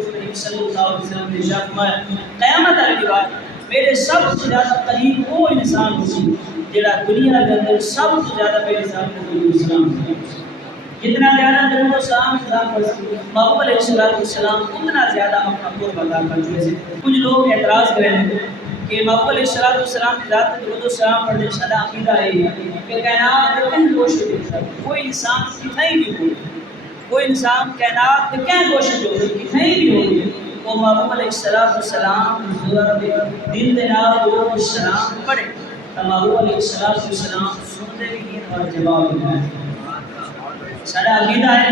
کریم صلی اللہ علیہ وسلم نے ارشاد فرمایا قیامت والی بات میرے سب سے زیادہ قریب وہ انسان ہوسی جڑا دنیا کے اندر سب سے زیادہ میرے سامنے درود و سلام کرے، جتنا زیادہ درود و سلام محبوب علیہ السلام اتنا زیادہ اپنا قرب ادا کرتے ہیں۔ کچھ لوگ اعتراض کریں کہ محبوب علیہ السلام کی ذات درود و سلام پڑھنے سدا عقیدہ ہے کہ کائنات میں کہیں کوشش ہوتا ہے، کوئی انسان کتنا ہی بھی ہو، کوئی انسان کائنات میں کہیں کوشش ہو کتنا ہی بھی ہو وہ محبوب علیہ السلام دل دے نال درود و سلام پڑھے تو محبوب علیہ السلام سنتے بھی ہیں اور جواب بھی ہیں۔ سارا عقیدہ ہے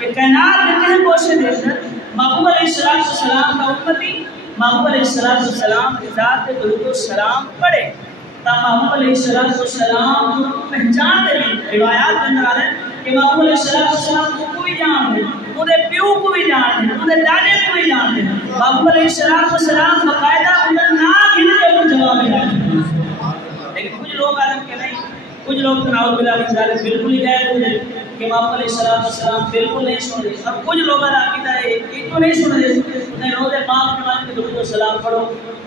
کہ کائنات میں کہیں کوشش دیکھنا محبوب علیہ السلام کا امتی محبوب علیہ السلام کی ذات پہ درود و سلام پڑھے تا محبوب علیہ السلام کو پہچان دے۔ روایات کے اندر آتا ہے کہ محبوب علیہ السلام کو بھی جان دے، انہیں پیو کو بھی جان دے، انہیں دادے کو بھی جان دے۔ محبوب علیہ السلام باقاعدہ انہیں نام ہی نہیں جواب دے۔ لیکن کچھ لوگ آدم کہ نہیں، کچھ لوگ تناول بلا کی ذالک بالکل ہی غیر ہو جائے کہ محبوب علیہ السلام بالکل نہیں سن رہے، اور کچھ لوگ عقیدہ ہے ایک تو نہیں سن رہے نہیں روزے پاک نماز کے درود و سلام پڑھو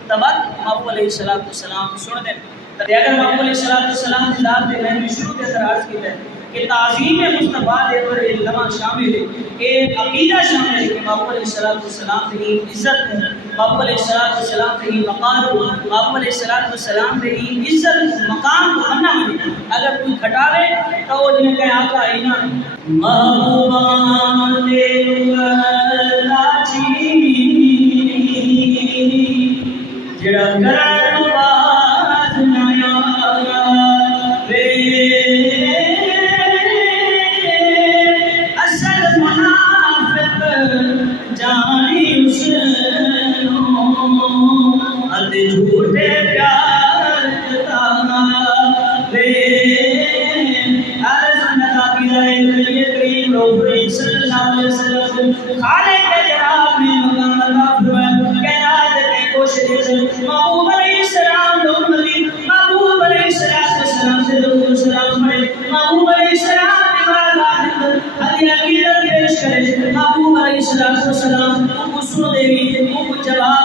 تب محبوب علیہ السلام سن دیں۔ تو اگر محبوب علیہ السلام کی ذات کے میں شروع کے اندر عرض کی ہے کہ تعظیم مصطفیٰ دے پر علماء شامل ہے کہ عقیدہ شامل ہے کہ محبوب علیہ السلام کی عزت ہے، محبوب علیہ السلام کی مقام، محبوب علیہ السلام کی عزت مقام کو بننا ہے۔ اگر کوئی گھٹاوے تو وہ جن کے آقا ہے نا محبوبان دے لاچی جڑا کرن باز نیا وے اصل منافق جانی اس اد جھوٹے پیار تانا وے عرض ندا بلائے نبی کریم روحی صلی اللہ علیہ وسلم خالق کے جناب میں مقام اللہ فرمائے کائنات کے کوشش محبوب علیہ السلام امتی محبوب علیہ السلام سے درود و سلام پڑھے، محبوب علیہ السلام کی بارگاہ میں عقیدت پیش کرے، محبوب علیہ السلام کو سن دے گی، وہ جواب